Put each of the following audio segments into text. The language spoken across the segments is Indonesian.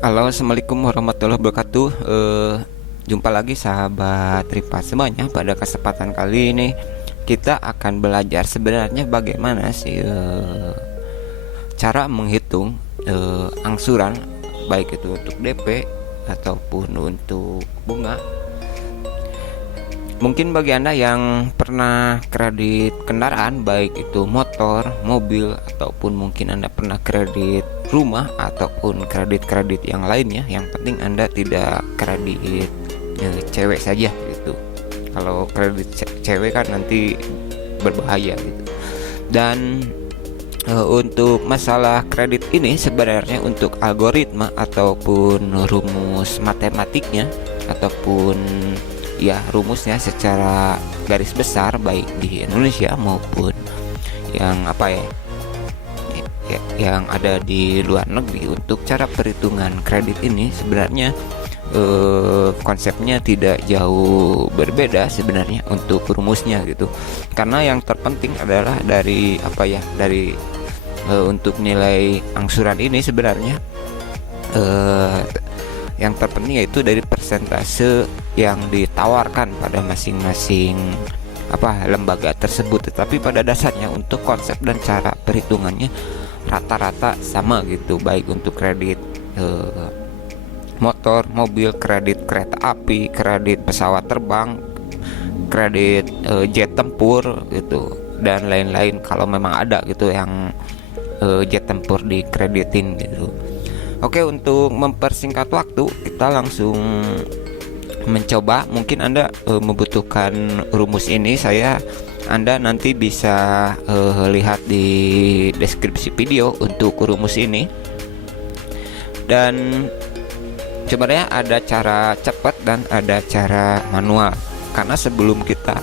Halo, assalamualaikum warahmatullahi wabarakatuh. Jumpa lagi sahabat Rifa semuanya. Pada kesempatan kali ini kita akan belajar sebenarnya bagaimana sih cara menghitung angsuran, baik itu untuk DP ataupun untuk bunga. Mungkin bagi Anda yang pernah kredit kendaraan, baik itu motor, mobil, ataupun mungkin Anda pernah kredit rumah ataupun kredit-kredit yang lainnya, yang penting Anda tidak kredit cewek saja gitu. Kalau kredit cewek kan nanti berbahaya gitu. Dan untuk masalah kredit ini sebenarnya untuk algoritma ataupun rumus matematiknya ataupun ya rumusnya secara garis besar baik di Indonesia maupun yang yang ada di luar negeri, untuk cara perhitungan kredit ini sebenarnya konsepnya tidak jauh berbeda sebenarnya untuk rumusnya gitu. Karena yang terpenting adalah dari untuk nilai angsuran ini sebenarnya yang terpenting yaitu dari persentase yang ditawarkan pada masing-masing lembaga tersebut. Tetapi pada dasarnya untuk konsep dan cara perhitungannya rata-rata sama gitu, baik untuk kredit motor, mobil, kredit kereta api, kredit pesawat terbang, kredit jet tempur gitu, dan lain-lain kalau memang ada gitu yang jet tempur dikreditin gitu. Oke, untuk mempersingkat waktu kita langsung mencoba. Mungkin Anda membutuhkan rumus ini, Anda nanti bisa lihat di deskripsi video untuk rumus ini. Dan sebenarnya ada cara cepat dan ada cara manual. Karena sebelum kita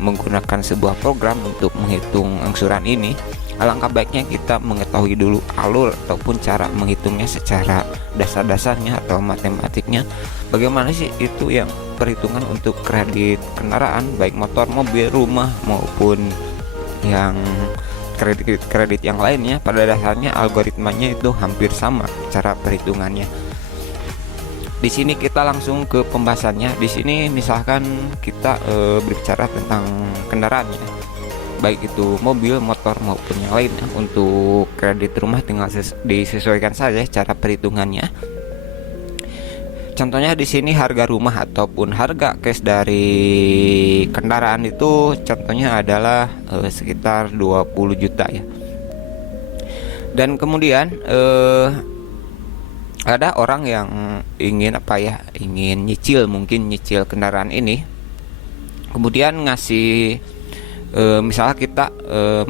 menggunakan sebuah program untuk menghitung angsuran ini, alangkah baiknya kita mengetahui dulu alur ataupun cara menghitungnya secara dasar-dasarnya atau matematiknya. Bagaimana sih itu yang perhitungan untuk kredit kendaraan, baik motor, mobil, rumah maupun yang kredit yang lainnya. Pada dasarnya algoritmanya itu hampir sama cara perhitungannya. Di sini kita langsung ke pembahasannya. Di sini misalkan kita berbicara tentang kendaraannya, baik itu mobil, motor maupun yang lainnya. Untuk kredit rumah tinggal disesuaikan saja cara perhitungannya. Contohnya di sini harga rumah ataupun harga cash dari kendaraan itu contohnya adalah sekitar 20 juta ya. Dan kemudian ada orang yang ingin mungkin nyicil kendaraan ini. Kemudian ngasih misalnya kita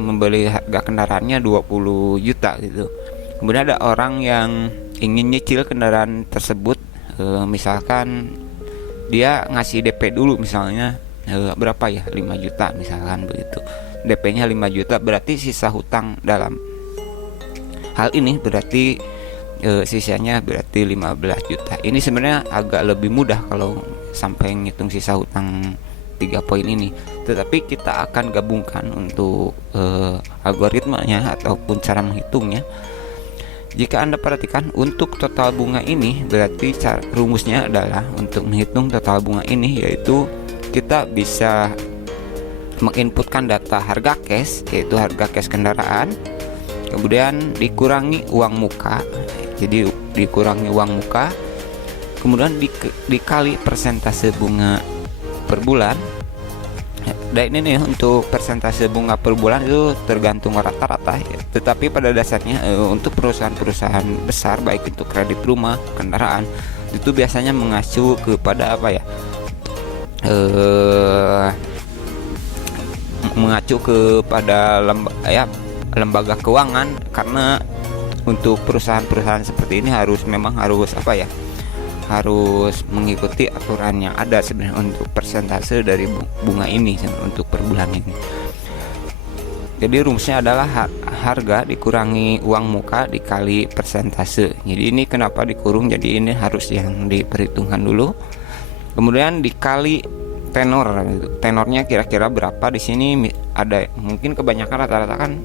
membeli harga kendaraannya 20 juta gitu. Kemudian ada orang yang ingin nyicil kendaraan tersebut, misalkan dia ngasih DP dulu misalnya berapa ya, 5 juta misalkan begitu. DP-nya 5 juta, berarti sisa hutang dalam hal ini berarti sisanya berarti 15 juta. Ini sebenarnya agak lebih mudah kalau sampai ngitung sisa hutang 3 poin ini, tetapi kita akan gabungkan untuk algoritmanya ataupun cara menghitungnya. Jika Anda perhatikan untuk total bunga ini, berarti rumusnya adalah untuk menghitung total bunga ini yaitu kita bisa menginputkan data harga cash, yaitu harga cash kendaraan, kemudian dikurangi uang muka. Jadi dikurangi uang muka, kemudian dikali persentase bunga per bulan. Dan ini nih untuk persentase bunga per bulan itu tergantung rata-rata ya. Tetapi pada dasarnya untuk perusahaan-perusahaan besar baik itu kredit rumah, kendaraan, itu biasanya mengacu kepada mengacu kepada lembaga keuangan. Karena untuk perusahaan-perusahaan seperti ini harus mengikuti aturan yang ada sebenarnya untuk persentase dari bunga ini untuk per bulan ini. Jadi rumusnya adalah harga dikurangi uang muka dikali persentase. Jadi ini kenapa dikurung, jadi ini harus yang diperhitungkan dulu. Kemudian dikali tenornya kira-kira berapa. Di sini ada mungkin kebanyakan rata-rata kan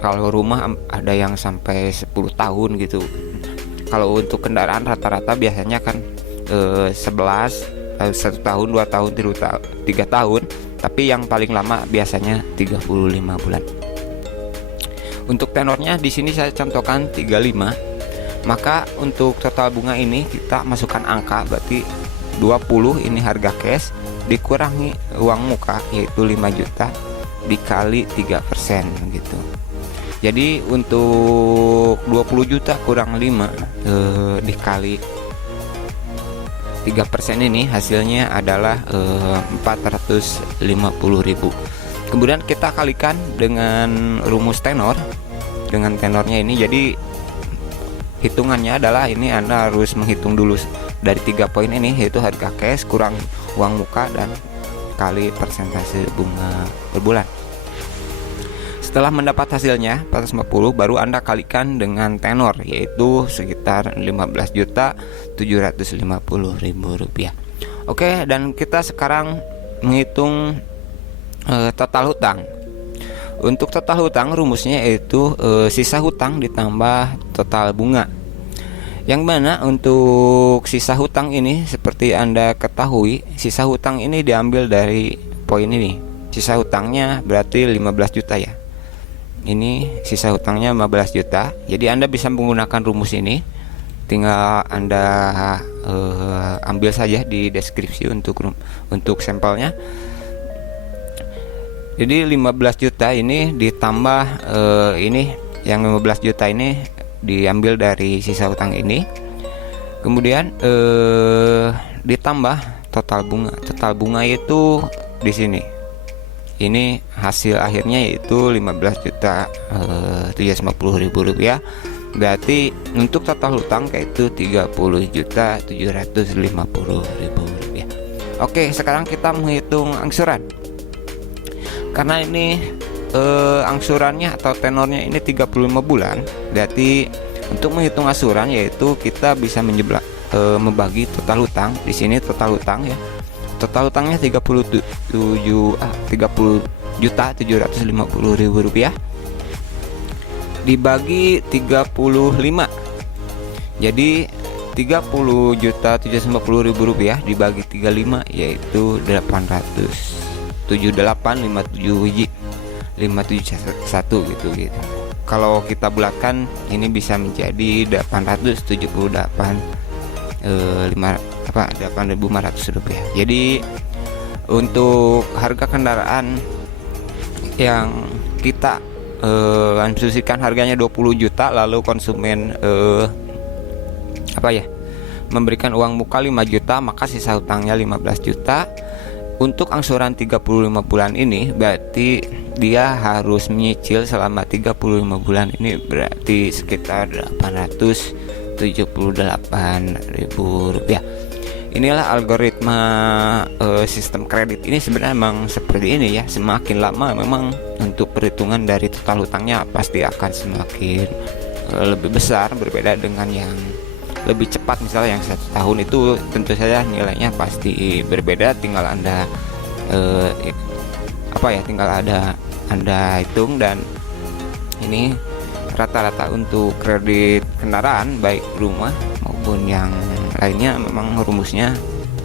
kalau rumah ada yang sampai 10 tahun gitu. Kalau untuk kendaraan rata-rata biasanya kan 1 tahun, 2 tahun, 3 tahun, tapi yang paling lama biasanya 35 bulan. Untuk tenornya di sini saya contohkan 35. Maka untuk total bunga ini kita masukkan angka, berarti 20 ini harga cash dikurangi uang muka yaitu 5 juta dikali 3% gitu. Jadi untuk 20 juta kurang 5 dikali 3% ini hasilnya adalah 450.000. Kemudian kita kalikan dengan rumus tenor, dengan tenornya ini. Jadi hitungannya adalah ini Anda harus menghitung dulu dari 3 poin ini, yaitu harga cash kurang uang muka dan kali persentase bunga per bulan. Setelah mendapat hasilnya 450, baru Anda kalikan dengan tenor, yaitu sekitar 15.750.000 rupiah. Oke, dan kita sekarang menghitung total hutang. Untuk total hutang rumusnya yaitu sisa hutang ditambah total bunga. Yang mana untuk sisa hutang ini seperti Anda ketahui, sisa hutang ini diambil dari poin ini. Sisa hutangnya berarti 15 juta ya. Ini sisa hutangnya 15 juta. Jadi Anda bisa menggunakan rumus ini. Tinggal Anda ambil saja di deskripsi untuk sampelnya. Jadi 15 juta ini ditambah ini, yang 15 juta ini diambil dari sisa hutang ini. Kemudian ditambah total bunga. Total bunga itu di sini. Ini hasil akhirnya yaitu 15.750.000 rupiah. Berarti untuk total hutang yaitu 30.750.000 rupiah. Oke, sekarang kita menghitung angsuran. Karena ini angsurannya atau tenornya ini 35 bulan, berarti untuk menghitung angsuran yaitu kita bisa membagi total hutang. Di sini total hutang ya. Total hutangnya 30.750.000 rupiah dibagi 35. Jadi 30.750.000 rupiah dibagi 35 yaitu 571 gitu. Kalau kita bulatkan ini bisa menjadi 878.500 rupiah. Jadi untuk harga kendaraan yang kita asumsikan harganya 20 juta, lalu konsumen memberikan uang muka 5 juta, maka sisa hutangnya 15 juta. Untuk angsuran 35 bulan ini berarti dia harus menyicil selama 35 bulan ini, berarti sekitar 878.000 rupiah. Inilah algoritma sistem kredit ini. Sebenarnya memang seperti ini ya. Semakin lama memang untuk perhitungan dari total hutangnya pasti akan semakin lebih besar, berbeda dengan yang lebih cepat. Misalnya yang 1 tahun itu tentu saja nilainya pasti berbeda. Tinggal Anda tinggal Anda hitung. Dan ini rata-rata untuk kredit kendaraan baik rumah maupun yang lainnya memang rumusnya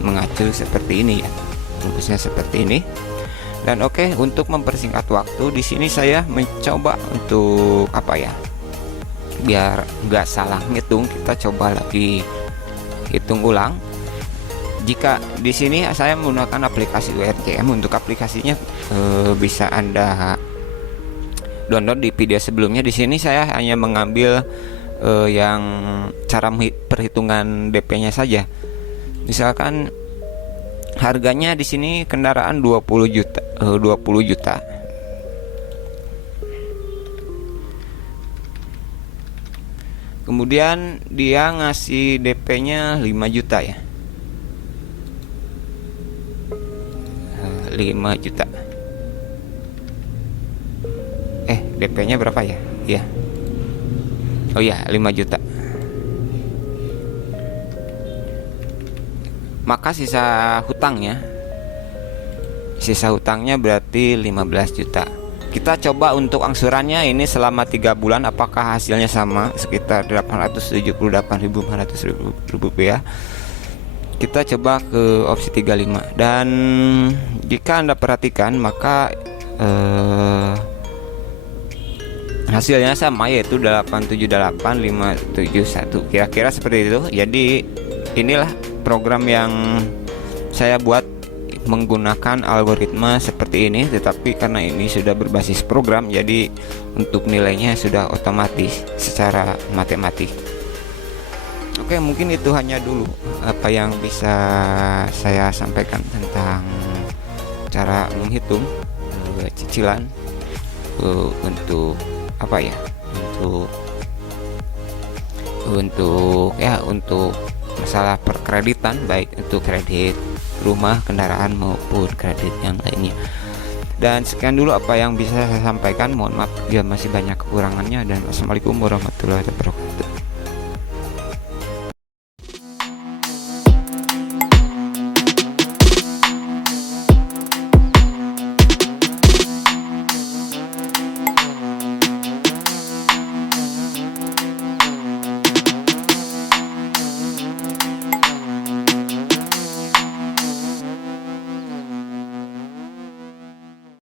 mengacu seperti ini ya. Rumusnya seperti ini. Dan oke, untuk mempersingkat waktu di sini saya mencoba untuk biar nggak salah ngitung, kita coba lagi hitung ulang. Jika di sini saya menggunakan aplikasi URJM, untuk aplikasinya bisa Anda download di video sebelumnya. Di sini saya hanya mengambil yang cara perhitungan DP-nya saja. Misalkan harganya di sini kendaraan 20 juta. Kemudian dia ngasih DP-nya 5 juta ya. 5 juta. DP-nya berapa ya? Iya. Oh iya, 5 juta. Maka sisa hutangnya berarti 15 juta. Kita coba untuk angsurannya ini selama 3 bulan apakah hasilnya sama, sekitar 878.400 rupiah. Kita coba ke opsi 35, dan jika Anda perhatikan maka hasilnya sama, yaitu 878.571, kira-kira seperti itu. Jadi inilah program yang saya buat menggunakan algoritma seperti ini, tetapi karena ini sudah berbasis program, jadi untuk nilainya sudah otomatis secara matematik. Oke, mungkin itu hanya dulu apa yang bisa saya sampaikan tentang cara menghitung cicilan untuk apa ya, untuk masalah perkreditan, baik untuk kredit rumah, kendaraan maupun kredit yang lainnya. Dan sekian dulu apa yang bisa saya sampaikan. Mohon maaf jika masih banyak kekurangannya, dan wassalamualaikum warahmatullahi wabarakatuh.